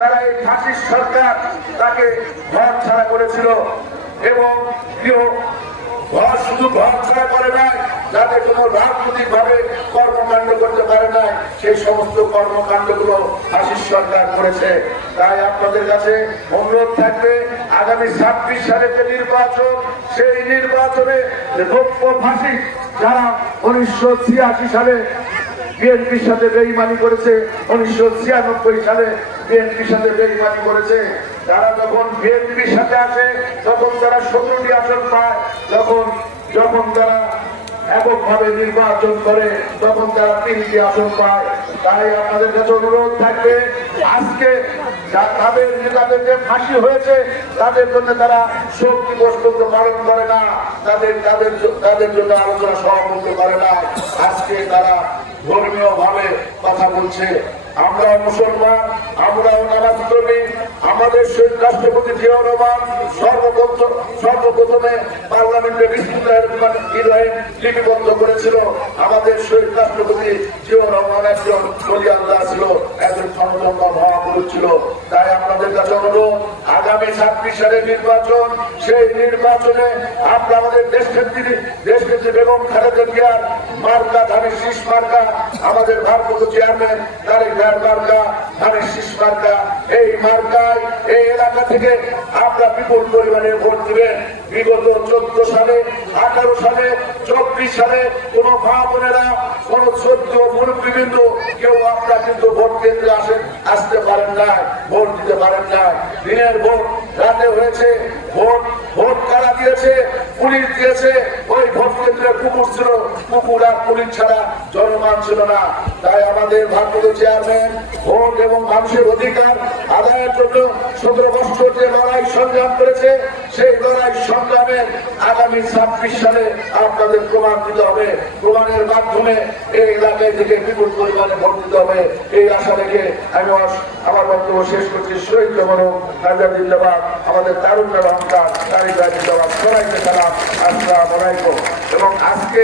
তারা এই ফাঁসির সরকার তাকে ঘর ছাড়া করেছিল এবং ঘর শুধু ঘর ছাড়া করে নাই, যাতে কোনো রাজনৈতিক ভাবে কর্মকাণ্ড করতে পারে নাই, সেই সমস্ত কর্মকাণ্ডগুলো ফাঁসির সরকার করেছে। তাই আপনাদের কাছে অনুরোধ থাকবে, আগামী 26 সালে যে নির্বাচন, সেই নির্বাচনে রৌপ্য ফাঁসি যারা 1986 সালে বিএনপির সাথে বেইমানি করেছে, 1996 সালে বিএনপির সাথে বেইমানি করেছে, তারা যখন বিএনপির সাথে আসে তখন তারা 17টি আসন পায়, যখন তারা এককভাবে নির্বাচন করে তখন তারা 3টি আসন পায়। তাই আপনাদের কাছে অনুরোধ থাকবে, আজকে তাদের নেতাদের যে ফাঁসি হয়েছে তাদের জন্য তারা শোক দিবস পালন করে না, তাদের জন্য আলোচনা সভা করতে পারে না। আজকে তারা ধর্মীয় ভাবে কথা বলছে। আমরা মুসলমান, আমরাও নামাজ পড়ি। আমাদের শহীদ রাষ্ট্রপতি জিয়াউর রহমান সর্বপ্রথমে পার্লামেন্টে লিপিবদ্ধ করেছিল। আমাদের শহীদ রাষ্ট্রপতি জিয়াউর রহমান একজন ওলি আল্লাহ ছিল, একজন ক্ষমতাবান মহাপুরুষ ছিল। তাই আপনাদের কাছে অনুরোধ, আগামী 26 সালের নির্বাচন, সেই নির্বাচনে আমরা আমাদের দেশনেত্রী বেগম খালেদা জিয়ার মার্কা ধানের শীষ মার্কা, আমাদের ভারপ্রাপ্ত চেয়ারম্যান তারেক রহমান মার্কা ধানের শীষ মার্কা, এই মার্কায় এই এলাকা থেকে আপনারা বিপুল পরিমাণে ভোট দিবেন। বিগত 14 সালে, 18 সালে, 24 সালে কোন মা বোনেরা, কোন 14 মুরব্বীবৃন্দ কেউ আপনারা কিন্তু ভোট কেন্দ্রে আসতে পারেন না, ভোট দিতে পারেন না। দিনের ভোট রাতে হয়েছে, ভোট কারা দিয়েছে? পুলিশ দিয়েছে। ওই ভোট কেন্দ্রে কুকুর ছিল, কুকুর আর পুলিশ ছাড়া জনমান ছিল না। তাই আমাদের ভারপ্রাপ্ত চেয়ারম্যান ভোট এবং মানুষের অধিকার আদায়ের জন্য 17 বছর যে লড়াই সংগ্রাম করেছে, সেই লড়াই সংগ্রামের আগামী 26 সালে আপনাদের প্রমাণ দিতে হবে। প্রমাণের মাধ্যমে এই এলাকায় থেকে বিপুল পরিমাণে ভোট দিতে হবে। এই আশা রেখে আমি আমার বক্তব্য শেষ করছি। শহীদ জমানো রাজা জিন্দাবাদ, আমাদের তারুণ্যের অহংকার, তারিখ জিন্দাবাদ, সবাইকে সালাম, আসসালামু আলাইকুম। এবং আজকে